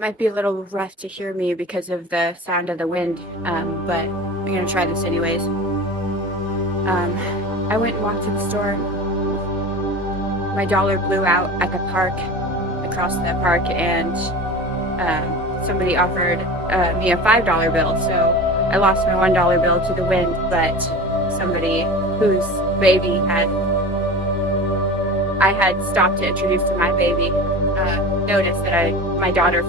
Might be a little rough to hear me because of the sound of the wind, but I'm gonna try this anyways. I went and walked to the store. My dollar blew out at the park, across the park, and somebody offered me a $5 bill. So I lost my $1 bill to the wind, but somebody whose baby I had stopped to introduce to my baby noticed that my dollar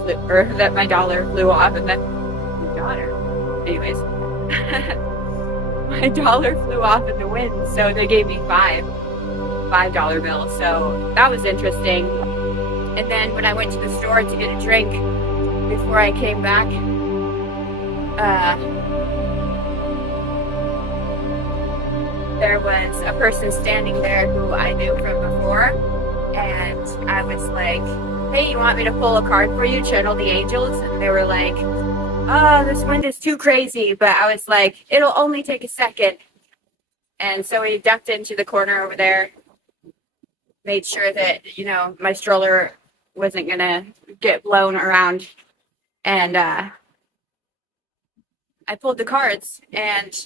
flew off, and then my daughter, anyways, my dollar flew off in the wind. So they gave me $5 bill. So that was interesting. And then when I went to the store to get a drink, before I came back, there was a person standing there who I knew from before, and I was like, hey, you want me to pull a card for you, channel the angels? And they were like, oh, this wind is too crazy. But I was like, it'll only take a second. And so we ducked into the corner over there, made sure that, my stroller wasn't going to get blown around. And I pulled the cards, and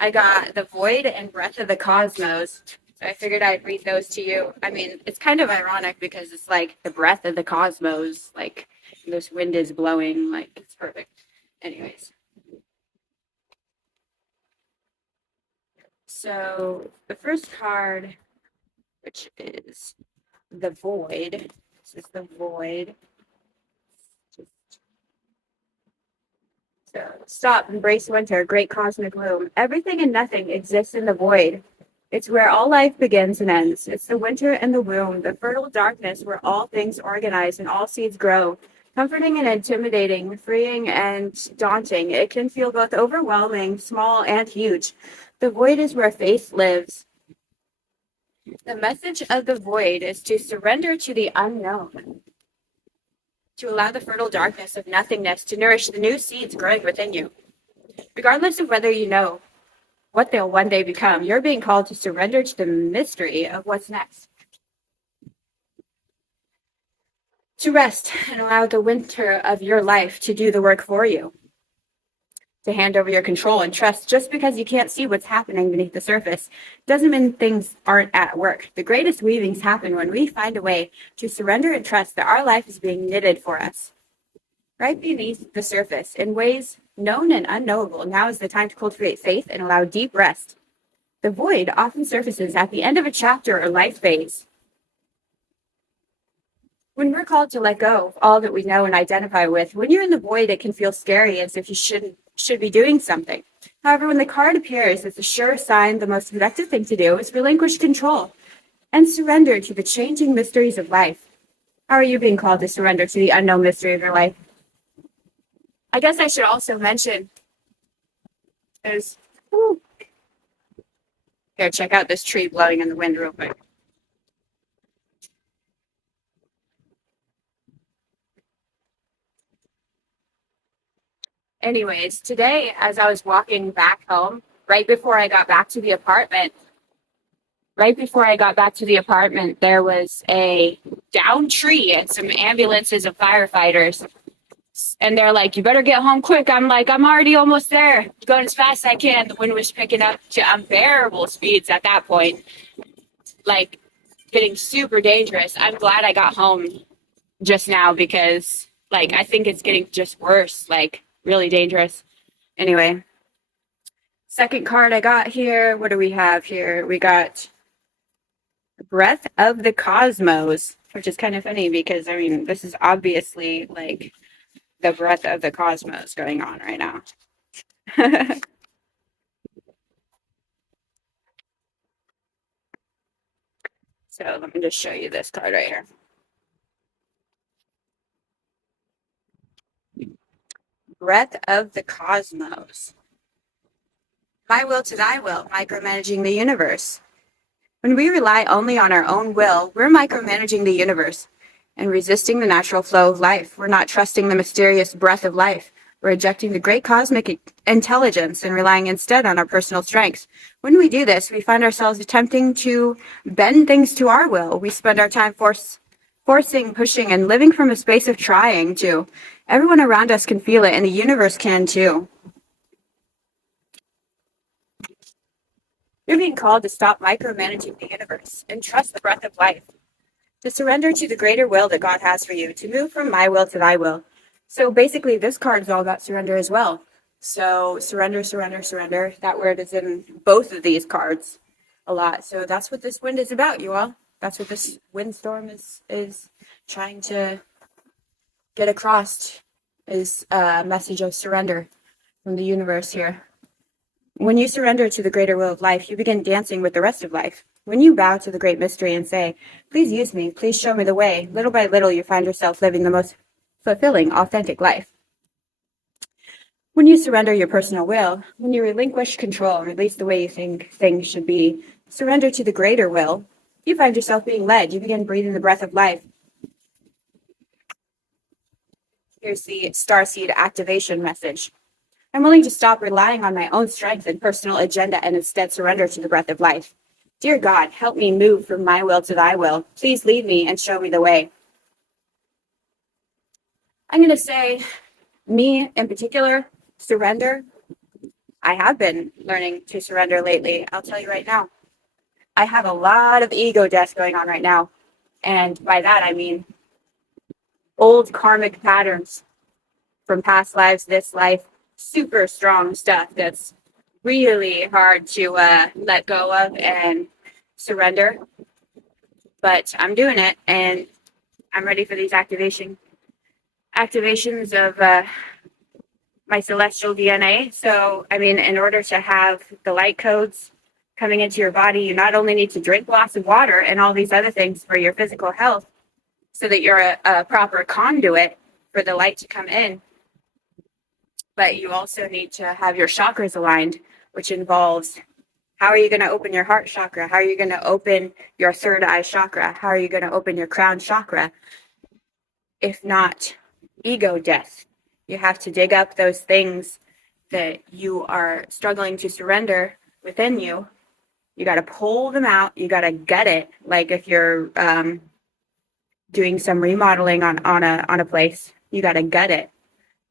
I got the Void and Breath of the Cosmos. So I figured I'd read those to you. I mean, it's kind of ironic because it's like the breath of the cosmos, like this wind is blowing, like it's perfect. Anyways. So the first card, which is the Void. This is the Void. So stop, embrace winter, great cosmic gloom. Everything and nothing exists in the void. It's where all life begins and ends. It's the winter and the womb, the fertile darkness where all things organize and all seeds grow. Comforting and intimidating, freeing and daunting. It can feel both overwhelming, small, and huge. The void is where faith lives. The message of the void is to surrender to the unknown, to allow the fertile darkness of nothingness to nourish the new seeds growing within you. Regardless of whether you know what they'll one day become, you're being called to surrender to the mystery of what's next. To rest and allow the winter of your life to do the work for you. To hand over your control and trust. Just because you can't see what's happening beneath the surface doesn't mean things aren't at work. The greatest weavings happen when we find a way to surrender and trust that our life is being knitted for us. Right beneath the surface, in ways known and unknowable, now is the time to cultivate faith and allow deep rest. The void often surfaces at the end of a chapter or life phase. When we're called to let go of all that we know and identify with, when you're in the void, it can feel scary, as if you should be doing something. However, when the card appears, it's a sure sign the most productive thing to do is relinquish control and surrender to the changing mysteries of life. How are you being called to surrender to the unknown mystery of your life? I guess I should also mention here, check out this tree blowing in the wind real quick. Anyways, today, as I was walking back home, right before I got back to the apartment, there was a downed tree and some ambulances of firefighters. And they're like, you better get home quick. I'm like, I'm already almost there. Going as fast as I can. The wind was picking up to unbearable speeds at that point, like getting super dangerous. I'm glad I got home just now because, like, I think it's getting just worse, like really dangerous. Anyway, second card I got here. What do we have here? We got Breath of the Cosmos, which is kind of funny because, I mean, this is obviously like the breath of the cosmos going on right now. So let me just show you this card right here. Breath of the Cosmos. My will to thy will, micromanaging the universe. When we rely only on our own will, we're micromanaging the universe and resisting the natural flow of life. We're not trusting the mysterious breath of life. We're rejecting the great cosmic intelligence and relying instead on our personal strengths. When we do this, we find ourselves attempting to bend things to our will. We spend our time forcing, pushing, and living from a space of trying too. Everyone around us can feel it, and the universe can too. You're being called to stop micromanaging the universe and trust the breath of life, to surrender to the greater will that God has for you, to move from my will to thy will. So basically, this card is all about surrender as well. So surrender, surrender, surrender. That word is in both of these cards a lot. So that's what this wind is about, you all. That's what this windstorm is trying to get across, is a message of surrender from the universe here. When you surrender to the greater will of life, you begin dancing with the rest of life. When you bow to the great mystery and say, please use me, please show me the way, little by little you find yourself living the most fulfilling, authentic life. When you surrender your personal will, when you relinquish control, release the way you think things should be, surrender to the greater will, you find yourself being led. You begin breathing the breath of life. Here's the Starseed activation message. I'm willing to stop relying on my own strength and personal agenda and instead surrender to the breath of life. Dear God, help me move from my will to thy will. Please lead me and show me the way. I'm going to say, me in particular, surrender. I have been learning to surrender lately. I'll tell you right now. I have a lot of ego death going on right now. And by that, I mean old karmic patterns from past lives, this life, super strong stuff that's really hard to let go of and surrender. But I'm doing it, and I'm ready for these activations of my celestial DNA. So, I mean, in order to have the light codes coming into your body, you not only need to drink lots of water and all these other things for your physical health so that you're a proper conduit for the light to come in, but you also need to have your chakras aligned, which involves how are you going to open your heart chakra? How are you going to open your third eye chakra? How are you going to open your crown chakra? If not ego death, you have to dig up those things that you are struggling to surrender within you. You got to pull them out. You got to gut it. Like if you're doing some remodeling on a place, you got to gut it.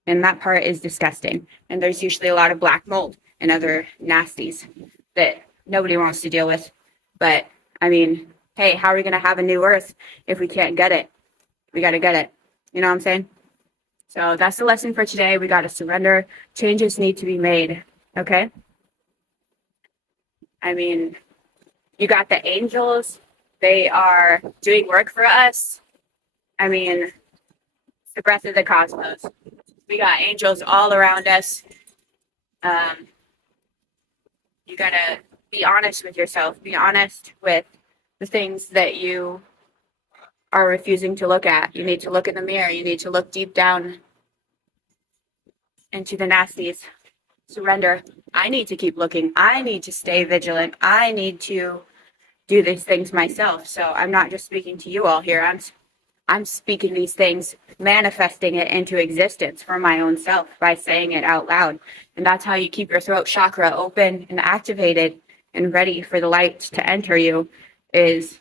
And that part is disgusting. And there's usually a lot of black mold and other nasties that nobody wants to deal with. But I mean, hey, how are we going to have a new earth if we can't gut it? We got to gut it. You know what I'm saying? So that's the lesson for today. We got to surrender. Changes need to be made. Okay? I mean, you got the angels. They are doing work for us. I mean, it's the breath of the cosmos. We got angels all around us. You got to be honest with yourself. Be honest with the things that you are refusing to look at. You need to look in the mirror. You need to look deep down into the nasties. Surrender. I need to keep looking. I need to stay vigilant. I need to do these things myself. So I'm not just speaking to you all here. I'm speaking these things, manifesting it into existence for my own self by saying it out loud. And that's how you keep your throat chakra open and activated and ready for the light to enter you is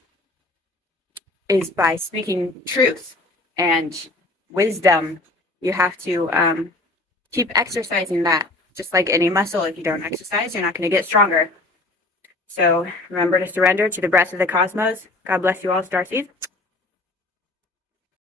by speaking truth and wisdom. You have to keep exercising that. Just like any muscle, if you don't exercise, you're not going to get stronger. So remember to surrender to the breath of the cosmos. God bless you all, Starseed.